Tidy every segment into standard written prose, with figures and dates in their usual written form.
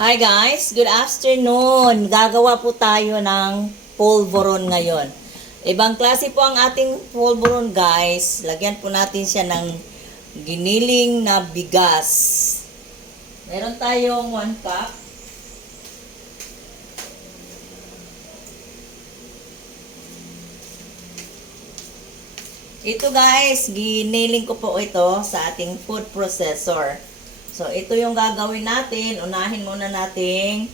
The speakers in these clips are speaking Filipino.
Hi guys, good afternoon. Gagawa po tayo ng polvoron ngayon. Ibang klase po ang ating polvoron guys. Lagyan po natin siya ng giniling na bigas. Meron tayong 1 cup. Ito guys, giniling ko po ito sa ating food processor. So, ito yung gagawin natin. Unahin muna nating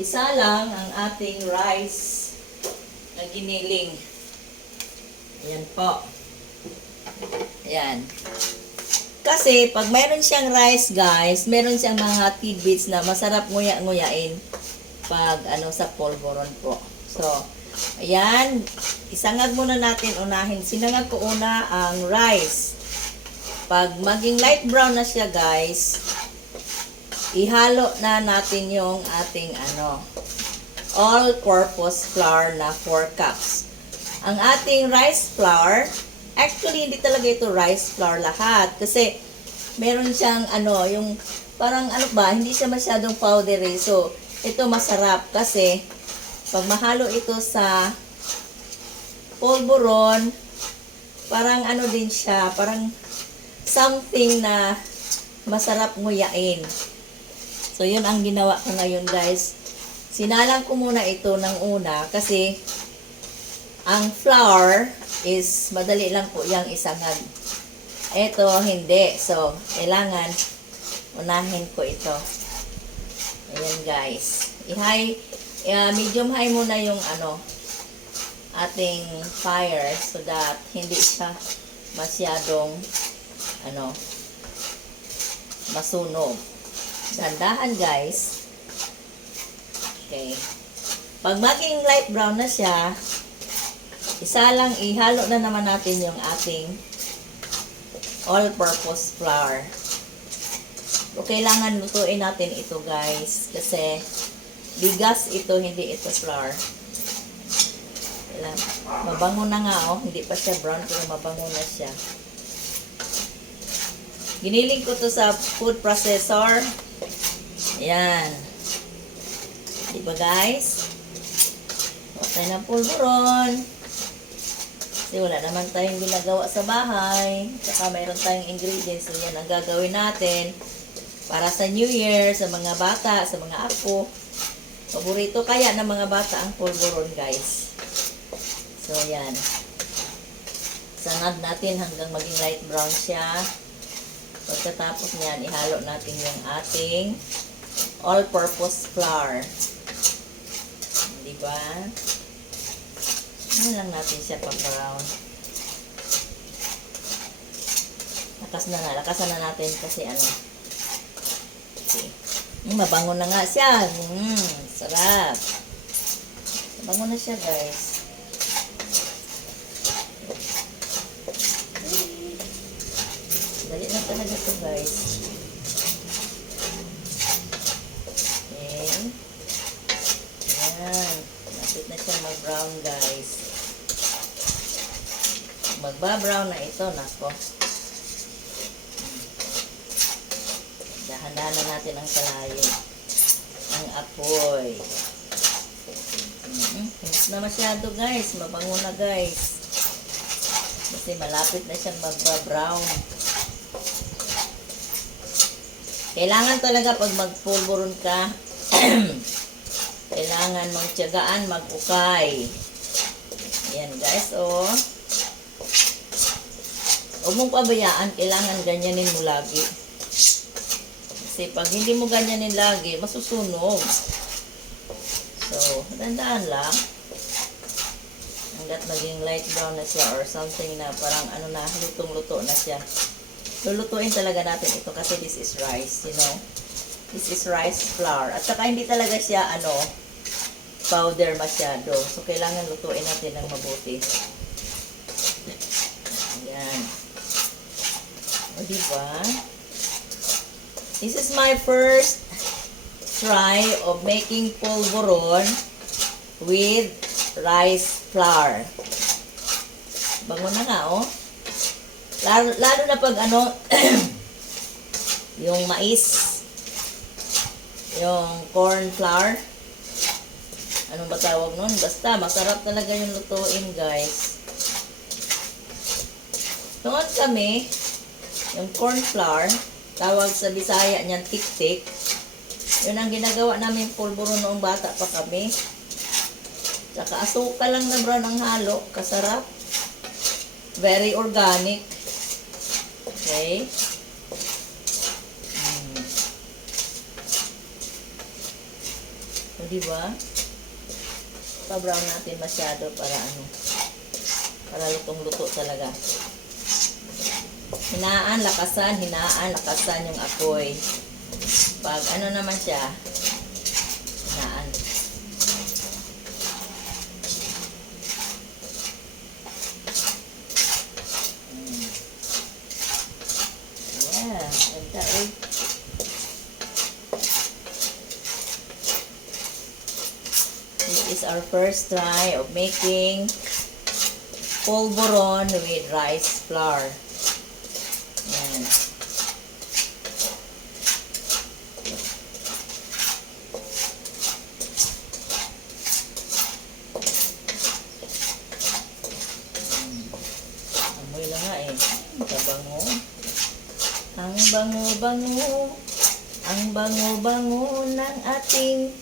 isa lang ang ating rice na giniling. Ayan po. Ayan. Kasi, pag mayroon siyang rice, guys, meron siyang mga tidbits na masarap nguya-nguyain pag sa polvoron po. So, ayan. Isangag muna natin, unahin. Sinangag ko una ang rice. Pag maging light brown na siya guys, ihalo na natin yung ating all-purpose flour na 4 cups. Ang ating rice flour, actually hindi talaga ito rice flour lahat. Kasi meron siyang yung parang hindi siya masyadong powdery. So, ito masarap kasi pag mahalo ito sa polvoron, parang din siya, parang something na masarap nguyain. So, yun ang ginawa ko ngayon, guys. Sinalang ko muna ito ng una kasi ang flour is madali lang po yung isangag. Ito, hindi. So, kailangan unahin ko ito. Ayan, guys. Medium high muna yung ating fire so that hindi siya masyadong masunog. Dandahan guys. Okay. Pag maging light brown na siya, isa lang ihalo na naman natin yung ating all-purpose flour. So, kailangan lutuin natin ito guys. Kasi bigas ito, hindi ito flour. Mabango na nga hindi pa siya brown pero mabango na siya. Giniling ko to sa food processor. Ayan. Diba guys? Okay na polvoron. Kasi wala naman tayong ginagawa sa bahay. Saka mayroon tayong ingredients. So yan ang gagawin natin para sa New Year, sa mga bata, sa mga apo. Paborito kaya ng mga bata ang polvoron guys. So yan. Sangad natin hanggang maging light brown siya. Pagkatapos niyan, ihalo natin yung ating all-purpose flour. Diba? Ano lang natin siya pa-brown. Lakasan na natin kasi Okay. Mabango na nga siya. Sarap. Mabango na siya, guys. Dali na talaga ito guys. Okay. Ayan. Napit na siya mag-brown guys. Magba-brown na ito. Nako. Dahan-dahan na natin ang kalayo. Ang apoy. Himas na masyado guys. Mabango na guys. Kasi malapit na siyang magba-brown. Kailangan talaga pag magpulburon ka, kailangan magtiyagaan, mag-ukay. Ayan guys, Huwag mong pabayaan, kailangan ganyanin mo lagi. Kasi pag hindi mo ganyanin lagi, masusunog. So, dandaan lang. Hanggat maging light brown na siya or something na parang lutong-luto na siya. Lulutuin talaga natin ito kasi this is rice, This is rice flour. At saka hindi talaga siya, powder masyado. So, kailangan lutuin natin ng mabuti. Ayan. O, diba? This is my first try of making polvoron with rice flour. Bango na nga, Lalo na pag yung mais. yung corn flour. Anong ba tawag nun? Basta, masarap talaga yung lutuin, guys. Noon kami, yung corn flour, tawag sa Bisaya niyan tik-tik. Yun ang ginagawa namin pulburo noong bata pa kami. Tsaka asukal lang na brown ang halo. Kasarap. Very organic. Okay. O, diba? Pa-brown natin masyado para ano. Para lutong-luto talaga. Hinaan, lakasan yung apoy. Pag ano naman siya, hinaan. Yeah, ganda eh. This is our first try of making polvoron with rice flour. Yan. Amoy lang nga eh. Kabango. Ang bango-bango. Ang bango-bango ng ating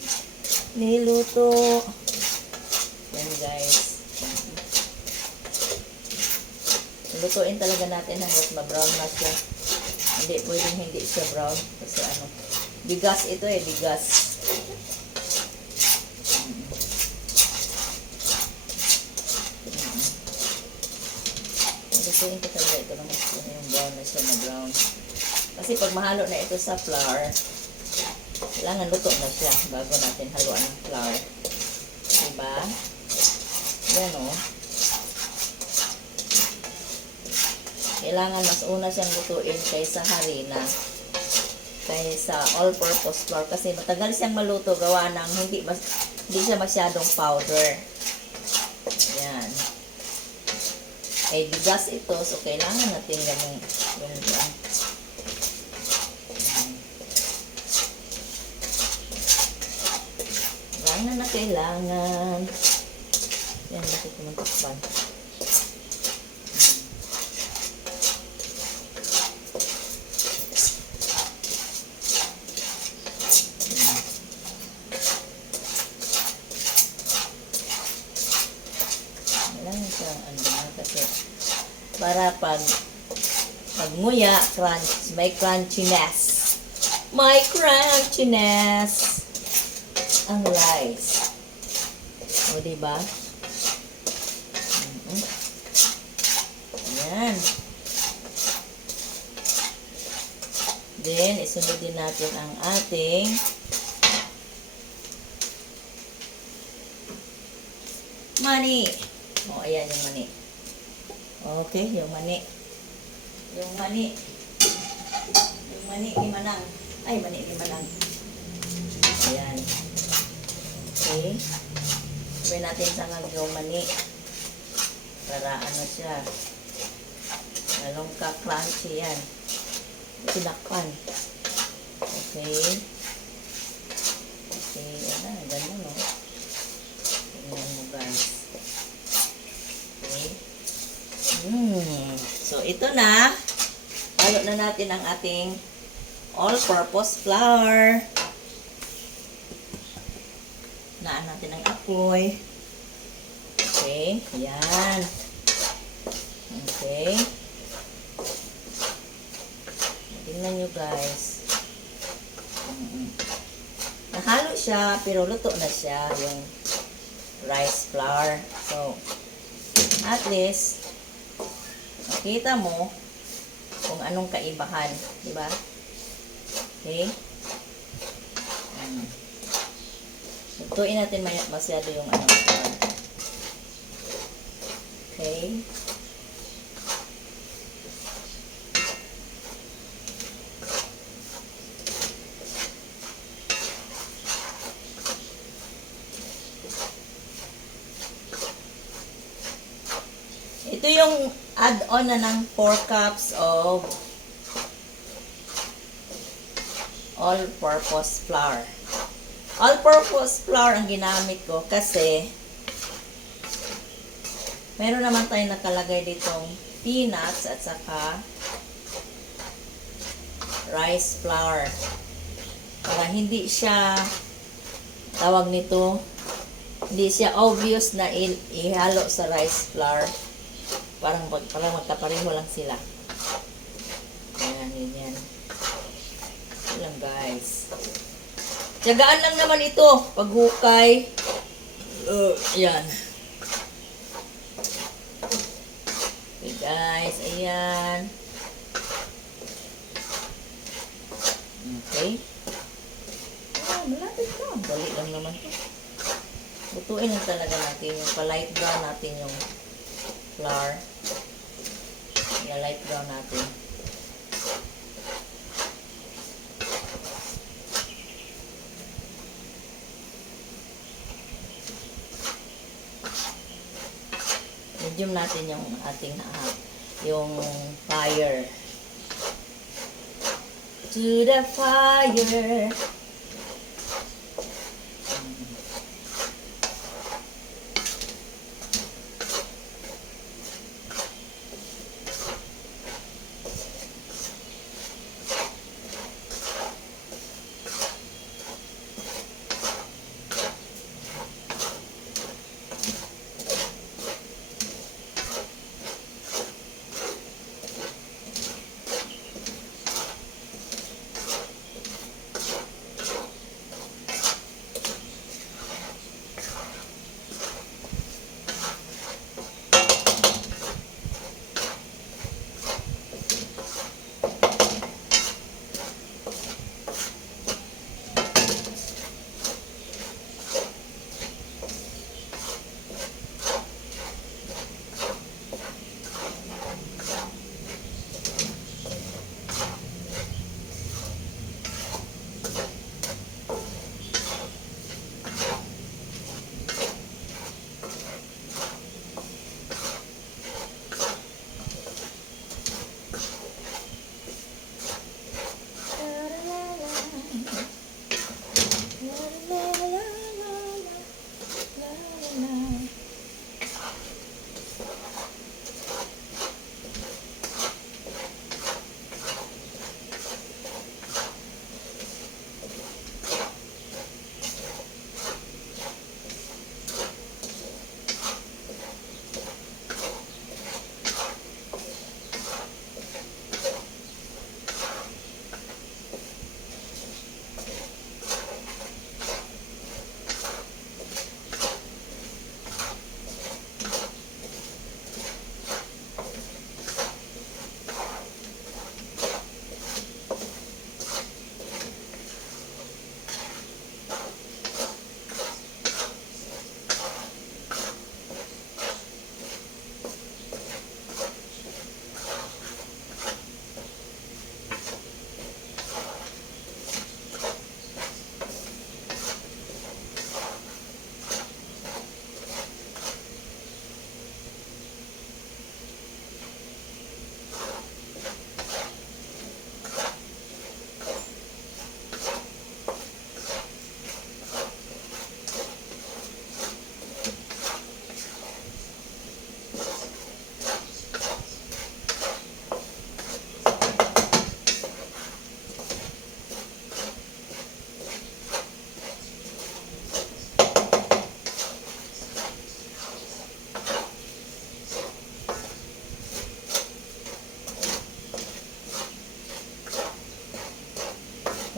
niluto. Yan guys. Lutuin talaga natin hanggat ma-brown na siya. Hindi pwedeng hindi siya brown. Kasi ano, bigas ito eh, bigas. Lutuin ko talaga ito ng yung brown na siya na brown. Kasi pag mahalo na ito sa flour, kailangan luto na siya bago natin haluan ng flour. Diba? Yan o. Kailangan mas una siyang lutuin kaysa harina. Kaysa all-purpose flour. Kasi matagal siyang maluto gawa ng hindi siya masyadong powder. Yan. Eh, bigas ito. So, kailangan natin yung kailangan. Yan, bakit ko magtakpan. Kailangan siya, kasi para pag nguya, crunch, may crunchiness. May crunchiness ang rice. O, diba? Ayan. Then, isunod din natin ang ating mani. O, ayan yung mani. Okay, yung mani. Yung mani ni Manang. Ay, mani ni Manang. Ayan. Okay. Sabihin natin sa yung mani. Para ano siya. Lalong ka-crunchy yan. Tinakpan. Okay. Okay. Ayan. Ganun, no? Tingnan mo, guys. Okay. So, ito na. Halo na natin ang ating all-purpose flour. Naan natin ang apoy. Okay. Ayan. Okay. Tingnan nyo, guys. Nahalo siya, pero luto na siya yung rice flour. So, at least, makita mo kung anong kaibahan. Diba? Okay? Lutuin natin masyado yung ano. Okay? Ito yung add-on na ng 4 cups all-purpose flour. All-purpose flour ang ginamit ko kasi meron naman tayong nakalagay ditong peanuts at saka rice flour. Para hindi siya, tawag nito, hindi siya obvious na ihalo sa rice flour. Parang magkapareho lang sila. Ayan, yan. Ito lang guys. Tiyagaan lang naman ito. Paghukay. Ayan. Okay guys, ayan. Okay. Malapit lang. Dali lang naman ito. Butuin lang talaga natin yung pa-light brown natin yung flour. Light brown natin. Medium natin yung ating yung fire. To the fire.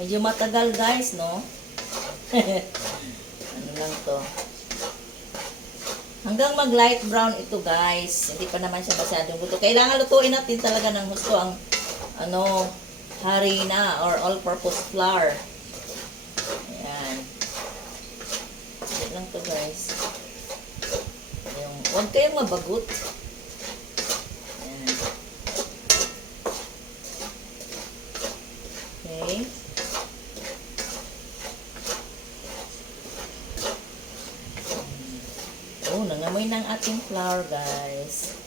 Medyo matagal guys, no? Ano lang to. Hanggang mag light brown ito guys. Hindi pa naman siya masyadong luto. Kailangan lutuin natin talaga ng gusto ang harina or all-purpose flour. Ayan. Ito lang to guys. Huwag kayong mabagot. Ayan. Okay. Oh, nangamoy ng ating flour guys.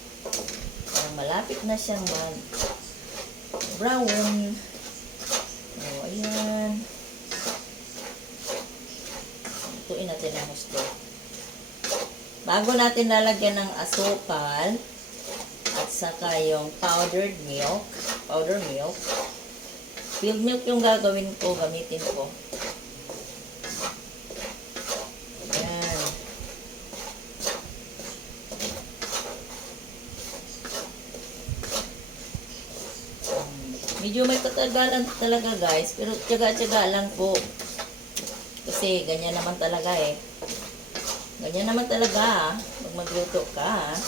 Parang malapit na siyang mag-brown. Oh, Ayan. Lutuin natin ang gusto. Bago natin lalagyan ng asukal at saka yung powdered milk, filled milk yung gagawin ko, gamitin ko. Ayan. Medyo may katagalan talaga guys, pero tiyaga-tiyaga lang po. Kasi ganyan naman talaga eh. Ganyan naman talaga pag magluto ka.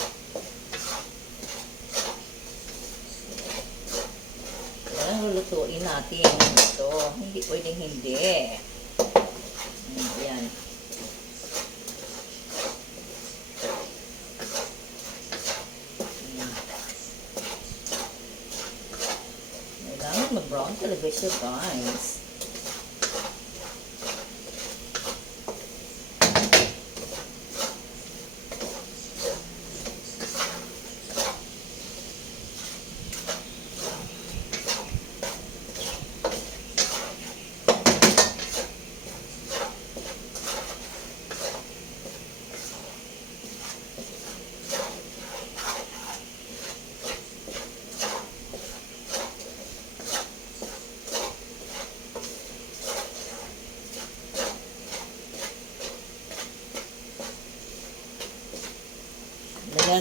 Kailangan lulutuin natin ito. Hindi pwedeng hindi. Ayan. Kailangan mag-brown talaga siya guys.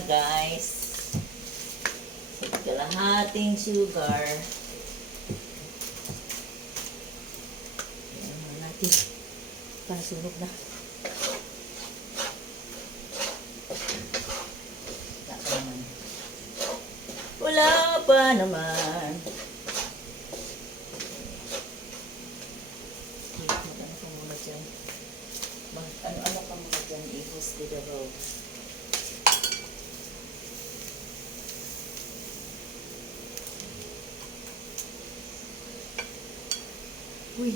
Guys, kalahating sugar. Ayan natin. Pasunog na. Wala pa naman. Ano ka muna dyan? Ano ka muna dyan? Ihos to the road. Uy,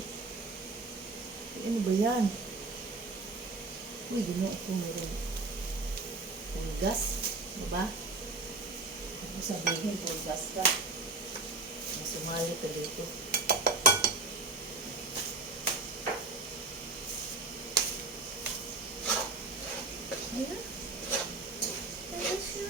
ano ba yan? Uy, gano'n ako meron. Pulgas, diba? Ano sabihin, pulgas ka. Masumali ka dito. Ayan. Ayan siya.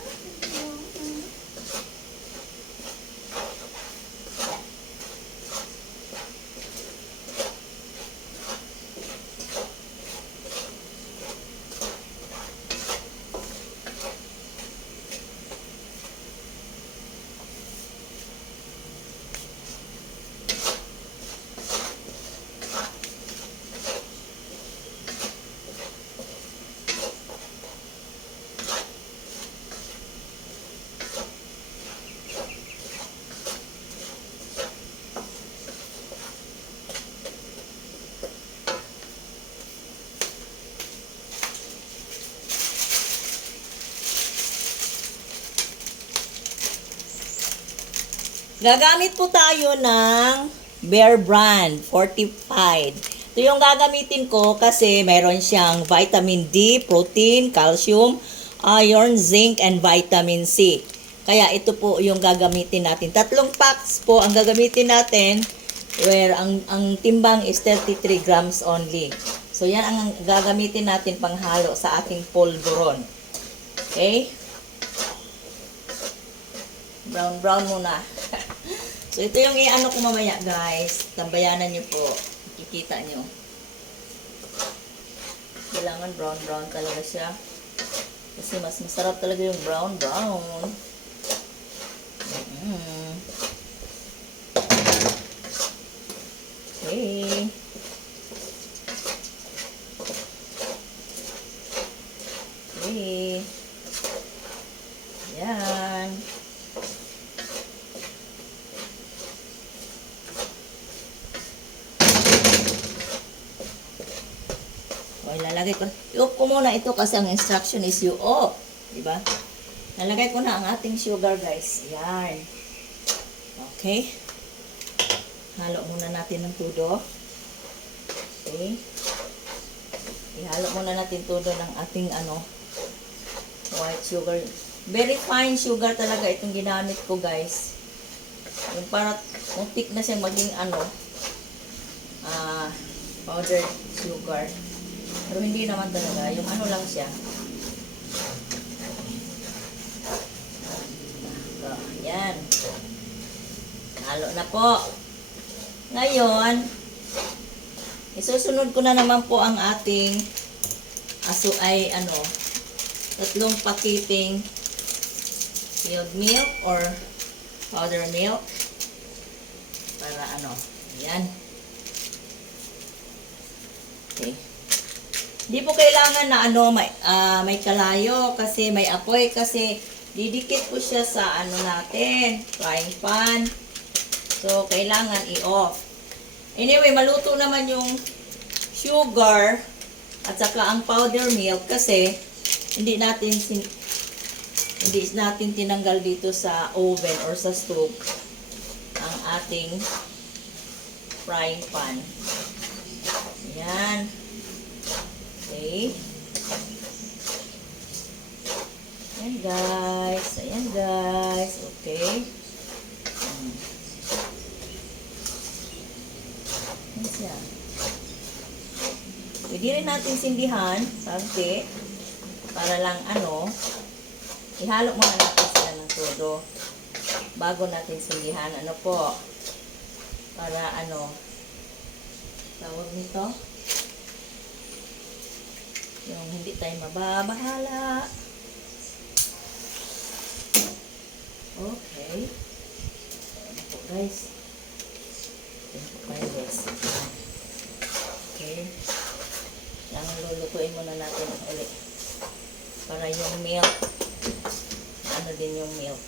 Gagamit po tayo ng Bear Brand Fortified. Ito yung gagamitin ko kasi meron siyang vitamin D, protein, calcium, iron, zinc, and vitamin C. Kaya ito po yung gagamitin natin. 3 packs po ang gagamitin natin where ang timbang is 33 grams only. So yan ang gagamitin natin panghalo sa ating polvoron. Okay? Brown muna. So, ito yung i-ano ko mamaya, guys. Tambayanan nyo po. Kikita nyo. Kailangan brown talaga siya. Kasi mas masarap talaga yung brown. Okay. Okay. Yan. Lalagay ko. I-off ko muna ito kasi ang instruction is you off. Diba? Nalagay ko na ang ating sugar, guys. Yan. Okay. Halo muna natin ng tudo. Okay. Ihalo muna natin tudo ng ating white sugar. Very fine sugar talaga itong ginamit ko, guys. Yung para muntik na siya maging powdered sugar. Pero hindi naman talaga. Yung ano lang siya. So, yan. Halo na po. Ngayon, isusunod ko na naman po ang ating tatlong pakiting filled milk or powder milk. Para yan. Okay. Hindi po kailangan na may kalayo kasi may apoy kasi didikit po siya sa natin, frying pan. So, kailangan i-off. Anyway, maluto naman yung sugar at saka ang powder milk kasi hindi natin tinanggal dito sa oven or sa stove ang ating frying pan. Yan. Okay. Ayan guys. Ayan guys. Okay. Ayan siya. Pwede rin natin sindihan. Sante. Para lang ihalo muna natin sila ng todo. Bago natin sindihan. Para tawag nito. Yung hindi tayo mababahala. Okay. Ayan po guys. Ayan po tayo guys. Okay. Lang lulutuin muna natin ulit. Para yung milk. Din yung milk.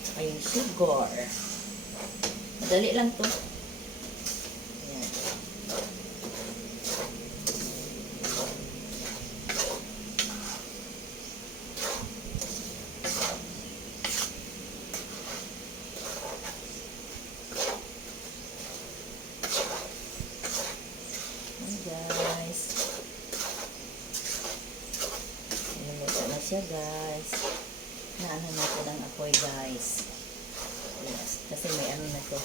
Saka yung sugar. Madali lang to. Ayan. Guys. Niluto na siya guys. Naano natin ang apoy guys. Yes. Kasi may na to.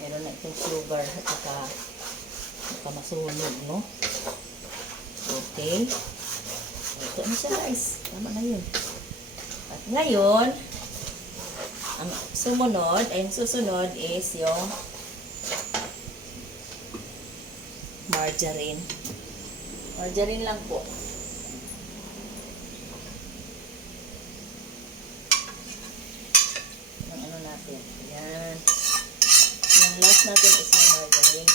Meron na itong sugar at saka masunog, no? Okay. Ito na siya guys. Tama na yun. At ngayon, ang susunod is yung margarine. Margarine lang po. Ang natin. Ayan. Yung last natin is yung margarine.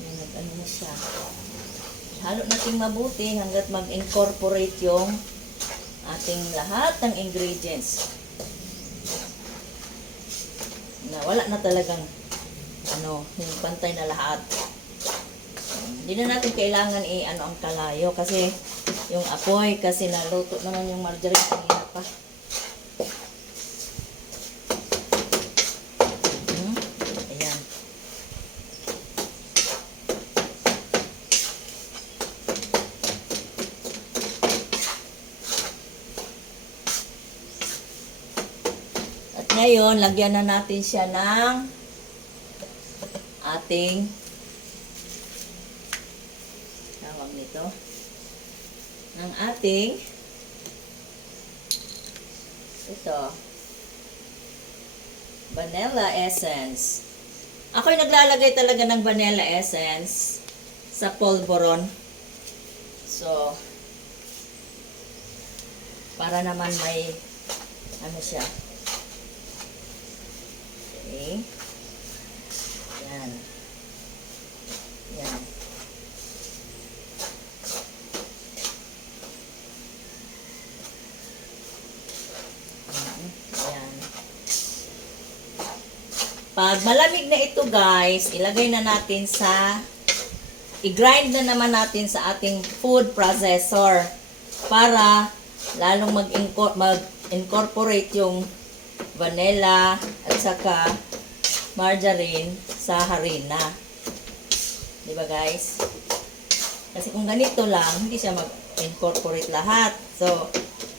Ayan, na siya. Halo natin mabuti hanggat mag-incorporate yung ating lahat ng ingredients. Na wala na talagang yung pantay na lahat. Hindi na natin kailangan ang kalayo kasi yung apoy kasi naluto naman yung margarine kanina pa. Ayan. At ngayon, lagyan na natin siya ng ating tawag nito ng ating vanilla essence. Ako'y naglalagay talaga ng vanilla essence sa polvoron. So, para naman may siya. Okay. Yan. Yan. Yan. Pag malamig na ito guys, ilagay na natin i-grind na naman natin sa ating food processor para lalong mag-incorporate yung vanilla at saka margarine sa harina. Diba guys? Kasi kung ganito lang, hindi siya mag-incorporate lahat. So,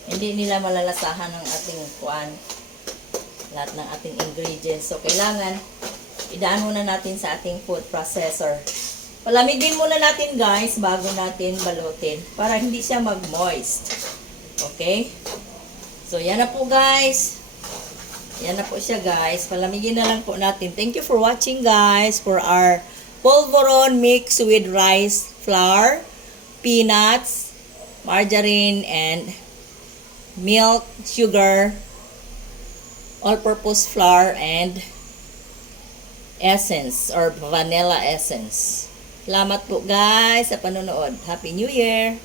hindi nila malalasahan ng ating lahat ng ating ingredients. So, kailangan idaan muna natin sa ating food processor. Palamigin muna natin guys bago natin balutin para hindi siya mag-moist. Okay? So, yan na po guys. Yan na po siya guys. Palamigin na lang po natin. Thank you for watching guys for our polvoron mix with rice flour, peanuts, margarine, and milk, sugar, all-purpose flour, and essence or vanilla essence. Salamat po guys sa panonood. Happy New Year!